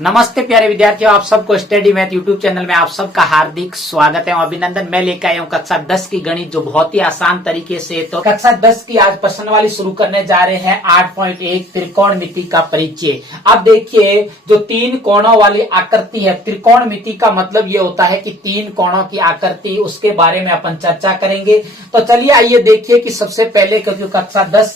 नमस्ते प्यारे विद्यार्थियों, आप सबको स्टडी मैथ यूट्यूब चैनल में आप सबका हार्दिक स्वागत है और अभिनंदन। मैं लेकर आया हूँ कक्षा 10 की गणित, जो बहुत ही आसान तरीके से। तो कक्षा 10 की आज प्रश्नावली शुरू करने जा रहे हैं। 8.1 त्रिकोणमिति का परिचय। अब देखिए, जो तीन कोणों वाली आकृति है, त्रिकोणमिति का मतलब ये होता है कि तीन कोणों की आकृति, उसके बारे में अपन चर्चा करेंगे। तो चलिए आइए देखिए कि सबसे पहले क्योंकि कक्षा 10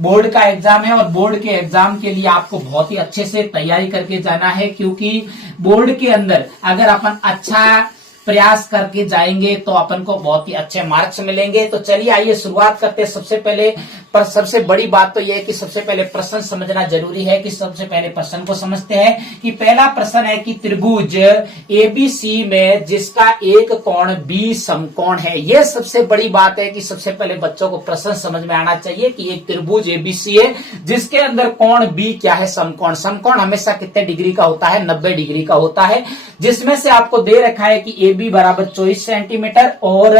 बोर्ड का एग्जाम है और बोर्ड के एग्जाम के लिए आपको बहुत ही अच्छे से तैयारी करके जाना है, क्योंकि बोर्ड के अंदर अगर अपन अच्छा प्रयास करके जाएंगे तो अपन को बहुत ही अच्छे मार्क्स मिलेंगे। तो चलिए आइए शुरुआत करते हैं। सबसे पहले पर सबसे बड़ी बात तो यह है कि सबसे पहले प्रश्न समझना जरूरी है। कि सबसे पहले प्रश्न को समझते हैं कि पहला प्रश्न है कि त्रिभुज एबीसी में जिसका एक कोण बी समकोण है। यह सबसे बड़ी बात है कि सबसे पहले बच्चों को प्रश्न समझ में आना चाहिए कि एक त्रिभुज एबीसी है जिसके अंदर कोण बी क्या है, समकोण। समकोण हमेशा कितने डिग्री का होता है? 90 डिग्री का होता है। जिसमें से आपको दे रखा है कि बी बराबर 24 सेंटीमीटर और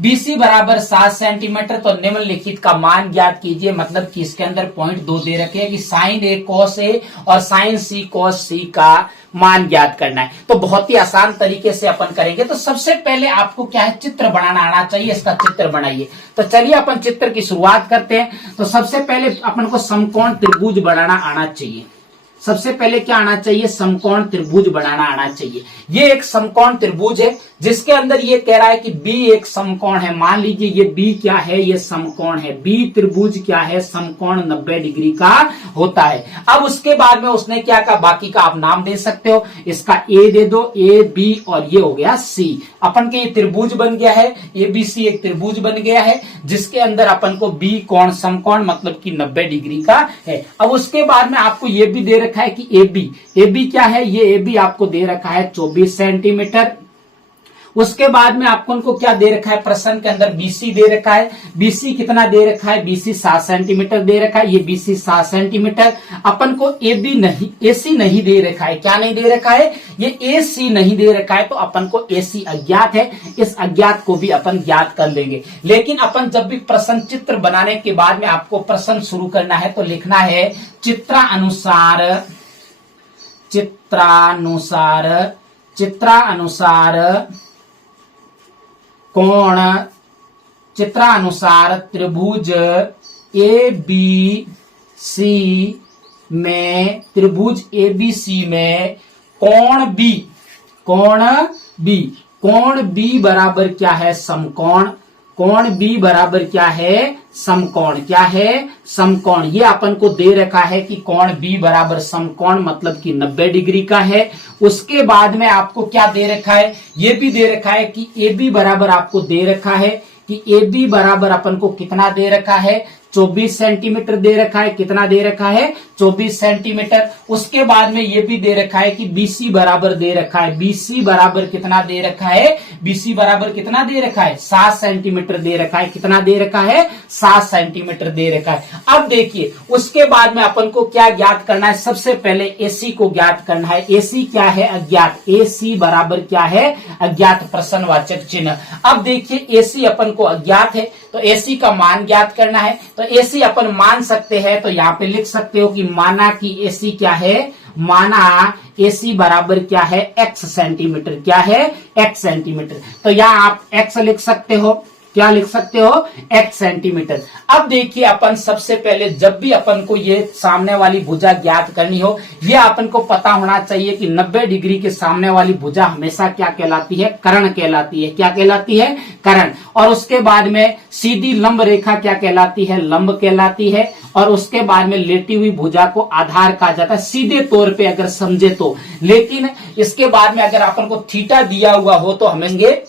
बीसी बराबर 7 सेंटीमीटर। तो निम्नलिखित का मान ज्ञात कीजिए। मतलब कि इसके अंदर पॉइंट 2 दे रखे हैं कि साइन ए कॉस ए और साइन सी कॉस सी का मान ज्ञात करना है। तो बहुत ही आसान तरीके से अपन करेंगे। तो सबसे पहले आपको क्या है, चित्र बनाना आना चाहिए। इसका चित्र बनाइए। तो चलिए अपन चित्र की शुरुआत करते हैं। तो सबसे पहले अपन को समकोण त्रिभुज बनाना आना चाहिए। सबसे पहले क्या आना चाहिए? समकोण त्रिभुज बनाना आना चाहिए। ये एक समकोण त्रिभुज है जिसके अंदर ये कह रहा है कि बी एक समकोण है। मान लीजिए ये बी क्या है? ये समकोण है। बी त्रिभुज क्या है? समकोण 90 डिग्री का होता है। अब उसके बाद में उसने क्या कहा, बाकी का आप नाम दे सकते हो। इसका ए दे दो, ए बी, और ये हो गया सी। अपन के ये त्रिभुज बन गया है। ए बी सी एक त्रिभुज बन गया है जिसके अंदर अपन को बी कोण समकोण मतलब कि 90 डिग्री का है। अब उसके बाद में आपको ये भी दे रखा है कि ए बी क्या है? ये ए बी आपको दे रखा है 24 सेंटीमीटर। उसके बाद में आपको उनको क्या दे रखा है? प्रश्न के अंदर बीसी दे रखा है। बीसी कितना दे रखा है? बीसी 7 सेंटीमीटर दे रखा है। ये बीसी 7 सेंटीमीटर। अपन को ए बी नहीं, एसी नहीं दे रखा है। क्या नहीं दे रखा है? ये एसी नहीं दे रखा है। तो अपन को एसी अज्ञात है। इस अज्ञात को भी अपन ज्ञात कर लेंगे। लेकिन अपन जब भी प्रश्न चित्र बनाने के बाद में आपको प्रश्न शुरू करना है तो लिखना है चित्रानुसार त्रिभुज ए बी सी में, त्रिभुज ए बी सी में कोण बी बराबर क्या है? समकोण। कोण बी बराबर क्या है? समकोण। क्या है? समकोण। ये अपन को दे रखा है कि कोण बी बराबर समकोण मतलब कि 90 डिग्री का है। उसके बाद में आपको क्या दे रखा है? ये भी दे रखा है कि ए बी बराबर आपको दे रखा है कि ए बी बराबर अपन को कितना दे रखा है? 24 सेंटीमीटर दे रखा है। कितना दे रखा है? 24 सेंटीमीटर। उसके बाद में ये भी दे रखा है कि बीसी बराबर दे रखा है। बीसी बराबर कितना दे रखा है? बीसी बराबर कितना दे रखा है? 7 सेंटीमीटर दे रखा है। कितना दे रखा है? 7 सेंटीमीटर दे रखा है। अब देखिए, उसके बाद में अपन को क्या ज्ञात करना है? सबसे पहले एसी को ज्ञात करना है। एसी क्या है? अज्ञात। एसी बराबर क्या है? अज्ञात प्रश्नवाचक चिन्ह। अब देखिए, एसी अपन को अज्ञात है तो एसी का मान ज्ञात करना है। तो एसी अपन मान सकते हैं, तो यहाँ पे लिख सकते हो कि माना कि एसी क्या है? माना एसी बराबर क्या है? x centimetre. क्या है? x centimetre. तो यहाँ आप x लिख सकते हो। क्या लिख सकते हो? x centimetre. अब देखिए, अपन सबसे पहले जब भी अपन को ये सामने वाली भुजा ज्ञात करनी हो, ये अपन को पता होना चाहिए कि 90 डिग्री के सामने वाली भुजा हमेशा क्या कहलाती है? कर्ण कहलाती है। क्या कहलाती है? कर्ण। और उसके बाद में सीधी लंब रेखा क्या कहलाती है? लंब कहलाती है। और उसके बाद में लेटी हुई भुजा को आधार कहा जाता है, सीधे तौर पे अगर समझे तो। लेकिन इसके बाद में अगर अपन को थीटा दिया हुआ हो तो हमें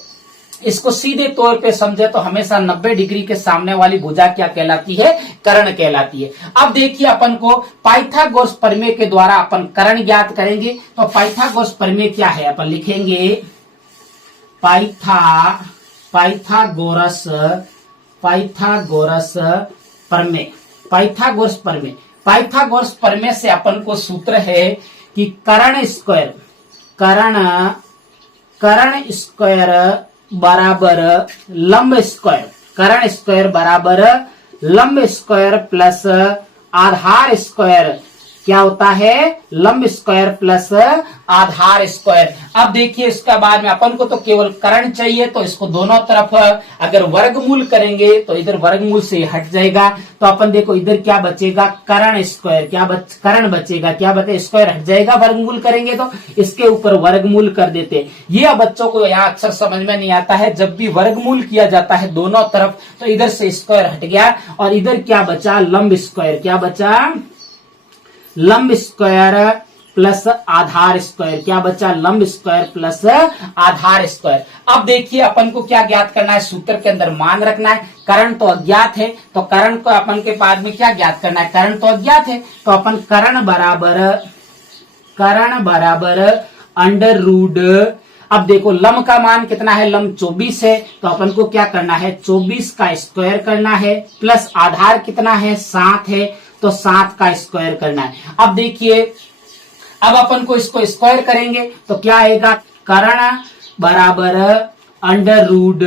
इसको सीधे तौर पे समझे तो हमेशा 90 डिग्री के सामने वाली भुजा क्या कहलाती है? कर्ण कहलाती है। अब देखिए, अपन को पाइथागोरस प्रमेय के द्वारा अपन कर्ण ज्ञात करेंगे। तो पाइथागोरस प्रमेय क्या है? अपन लिखेंगे पाइथागोरस प्रमेय। पाइथागोरस प्रमेय से अपन को सूत्र है कि कर्ण स्क्वायर बराबर लंब स्क्वायर। कर्ण स्क्वायर बराबर लंब स्क्वायर प्लस आधार स्क्वायर क्या होता है, लंब स्क्वायर प्लस आधार स्क्वायर। अब देखिए इसका बाद में अपन को तो केवल कर्ण चाहिए, तो इसको दोनों तरफ अगर वर्गमूल करेंगे तो इधर वर्गमूल से हट जाएगा, तो अपन देखो इधर क्या बचेगा, कर्ण स्क्वायर, कर्ण बचेगा, क्या बचे, स्क्वायर हट जाएगा, वर्गमूल करेंगे तो इसके ऊपर वर्गमूल कर देते। ये बच्चों को यहाँ अक्सर समझ में नहीं आता है, जब भी वर्गमूल किया जाता है दोनों तरफ तो इधर से स्क्वायर हट गया और इधर क्या बचा, लंब स्क्वायर, क्या बचा, लंब स्क्वायर प्लस आधार स्क्वायर, क्या बचा, लंब स्क्वायर प्लस आधार स्क्वायर। अब देखिए अपन को क्या ज्ञात करना है, सूत्र के अंदर मान रखना है, कर्ण तो अज्ञात है, तो कर्ण को अपन के बाद में क्या ज्ञात करना है, कर्ण तो अज्ञात है, तो अपन कर्ण बराबर अंडर रूट। अब देखो लंब का मान कितना है, लंब 24 है, तो अपन को क्या करना है, 24 का स्क्वायर करना है, प्लस आधार कितना है, 7 है, तो 7 का स्क्वायर करना है। अब देखिए अब अपन को इसको स्क्वायर करेंगे तो क्या आएगा, कर्ण बराबर अंडर रूट।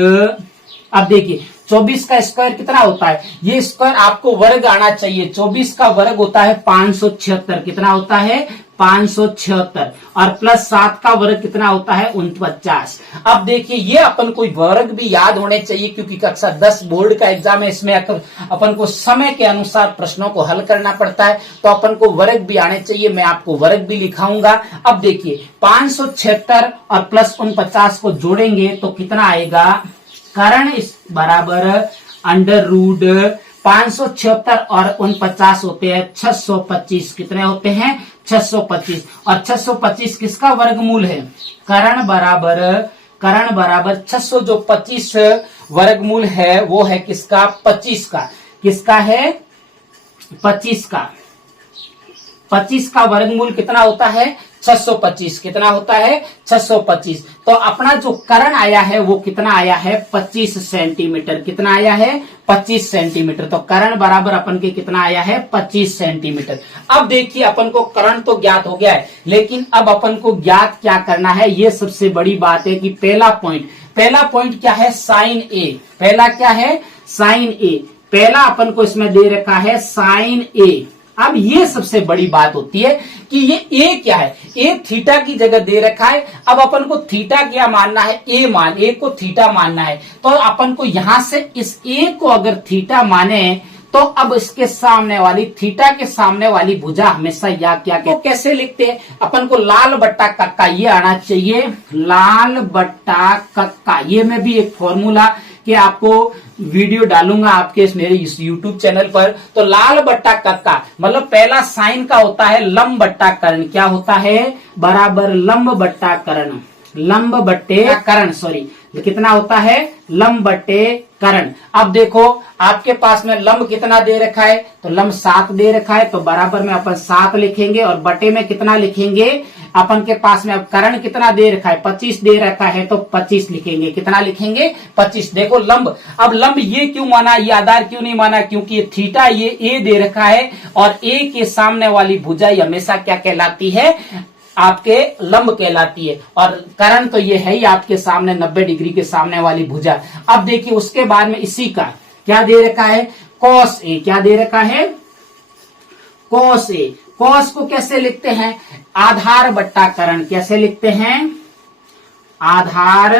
अब देखिए 24 का स्क्वायर कितना होता है, ये स्क्वायर आपको वर्ग आना चाहिए, 24 का वर्ग होता है 576, कितना होता है, 576, और प्लस 7 का वर्ग कितना होता है, 49। अब देखिए ये अपन को वर्ग भी याद होने चाहिए, क्योंकि कक्षा 10 बोर्ड का एग्जाम है, इसमें अपन को समय के अनुसार प्रश्नों को हल करना पड़ता है, तो अपन को वर्ग भी आने चाहिए, मैं आपको वर्ग भी लिखाऊंगा। अब देखिए 576 और प्लस 49 को जोड़ेंगे तो कितना आएगा, कर्ण बराबर अंडर रूट 576 और 49 होते हैं 625, कितने होते हैं, 625, और 625 किसका वर्गमूल है, कर्ण बराबर 600 जो 25 वर्गमूल है वो है किसका, 25 का, किसका है, 25 का, 25 का वर्गमूल कितना होता है, 625, कितना होता है, 625। तो अपना जो कर्ण आया है वो कितना आया है, 25 सेंटीमीटर, कितना आया है, 25 सेंटीमीटर। तो कर्ण बराबर अपन के कितना आया है, 25 सेंटीमीटर। अब देखिए अपन को कर्ण तो ज्ञात हो गया है, लेकिन अब अपन को ज्ञात क्या करना है, ये सबसे बड़ी बात है कि पहला पॉइंट क्या है, साइन ए, पहला क्या है, साइन ए, पहला अपन को इसमें दे रखा है साइन ए। अब ये सबसे बड़ी बात होती है कि ये ए क्या है, ए थीटा की जगह दे रखा है। अब अपन को थीटा क्या मानना है, ए को थीटा मानना है, तो अपन को यहां से इस ए को अगर थीटा माने तो अब इसके सामने वाली, थीटा के सामने वाली भुजा हमेशा या क्या को कैसे लिखते हैं, अपन को लाल बट्टा कक्का ये आना चाहिए, लाल बट्टा कक्का। ये मैं भी एक फॉर्मूला कि आपको वीडियो डालूंगा आपके मेरे इस YouTube चैनल पर। तो लाल बट्टा कक्का मतलब पहला साइन का होता है लंब बट्टा कर्ण, क्या होता है, बराबर लंब बट्टा कर्ण, लंब बट्टे कर्ण, सॉरी कितना होता है, लंब बट्टे कर्ण। अब देखो आपके पास में लंब कितना दे रखा है, तो लंब 7 दे रखा है, तो बराबर में अपन 7 लिखेंगे, और बटे में कितना लिखेंगे, अपन के पास में अब कर्ण कितना दे रखा है, 25 दे रखा है, तो 25 लिखेंगे, कितना लिखेंगे, 25। देखो लंब, अब लंब ये क्यों माना, ये आधार क्यों नहीं माना, क्योंकि ये थीटा ये ए दे रखा है, और ए के सामने वाली भुजा हमेशा क्या कहलाती है, आपके लंब कहलाती है, और कर्ण तो ये है ही आपके सामने 90 डिग्री के सामने वाली भुजा। अब देखिए उसके बाद में इसी का क्या दे रखा है, कॉस ए, क्या दे रखा है, कॉस ए। कॉस को कैसे लिखते हैं, आधार बट्टा कर्ण, कैसे लिखते हैं, आधार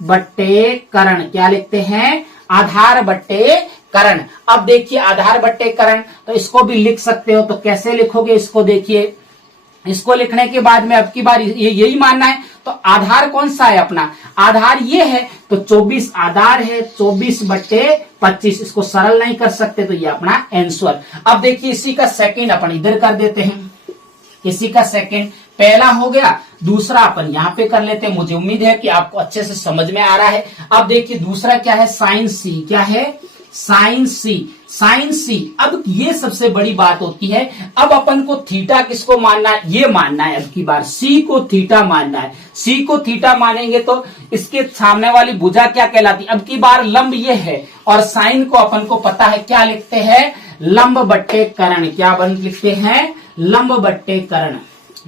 बट्टे कर्ण, क्या लिखते हैं, आधार बट्टे कर्ण। अब देखिए आधार बट्टे कर्ण, तो इसको भी लिख सकते हो, तो कैसे लिखोगे इसको, देखिए इसको लिखने के बाद में अब की बार यही मानना है, तो आधार कौन सा है अपना, आधार ये है, तो 24 आधार है, 24 बट्टे 25, इसको सरल नहीं कर सकते, तो ये अपना आंसर। अब देखिए इसी का सेकंड अपन इधर कर देते हैं, इसी का सेकंड पहला हो गया, दूसरा अपन यहाँ पे कर लेते हैं, मुझे उम्मीद है कि आपको अच्छे से समझ में आ रहा है। अब देखिए दूसरा क्या है, साइन सी, क्या है, साइन सी, साइन सी। अब ये सबसे बड़ी बात होती है, अब अपन को थीटा किसको मानना है, ये मानना है, अब की बार सी को थीटा मानना है, सी को थीटा मानेंगे तो इसके सामने वाली भुजा क्या कहलाती है, अब की बार लंब ये है, और साइन को अपन को पता है क्या लिखते हैं, लंब बट्टे कर्ण, क्या लिखते हैं, लंब बट्टे कर्ण,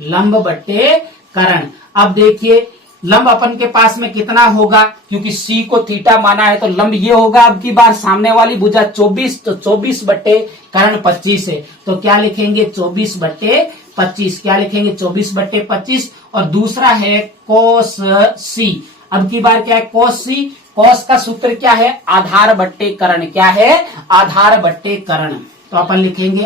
लंब बट्टे कर्ण। अब देखिए लंब अपन के पास में कितना होगा, क्योंकि सी को थीटा माना है तो लंब ये होगा। अब की बार सामने वाली भुजा 24, तो 24 बट्टे कर्ण 25 है, तो क्या लिखेंगे 24 बट्टे 25। क्या लिखेंगे 24 बट्टे 25। और दूसरा है कोस सी। अब की बार क्या है कोस सी। कोस का सूत्र क्या है, आधार बट्टे कर्ण। क्या है, आधार बट्टे कर्ण। तो अपन लिखेंगे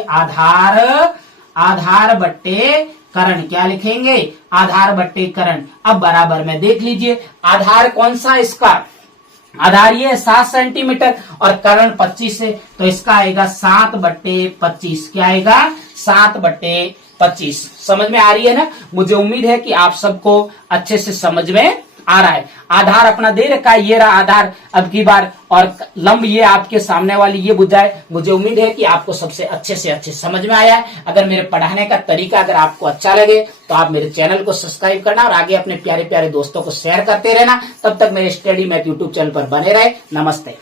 आधार बट्टे कर्ण। क्या लिखेंगे, आधार बट्टे कर्ण। अब बराबर में देख लीजिए आधार कौन सा, इसका आधार ये 7 सेंटीमीटर और कर्ण 25 है, तो इसका आएगा 7 बट्टे 25। क्या आएगा 7 बट्टे 25। समझ में आ रही है ना। मुझे उम्मीद है कि आप सबको अच्छे से समझ में आ रहा है। आधार अपना दे रखा है, ये रहा आधार अब की बार, और लंब ये आपके सामने वाली ये भुजाएं। मुझे उम्मीद है कि आपको सबसे अच्छे से अच्छे समझ में आया है। अगर मेरे पढ़ाने का तरीका अगर आपको अच्छा लगे तो आप मेरे चैनल को सब्सक्राइब करना और आगे अपने प्यारे प्यारे दोस्तों को शेयर करते रहना। तब तक मेरे स्टडी मैथ यूट्यूब चैनल पर बने रहे। नमस्ते।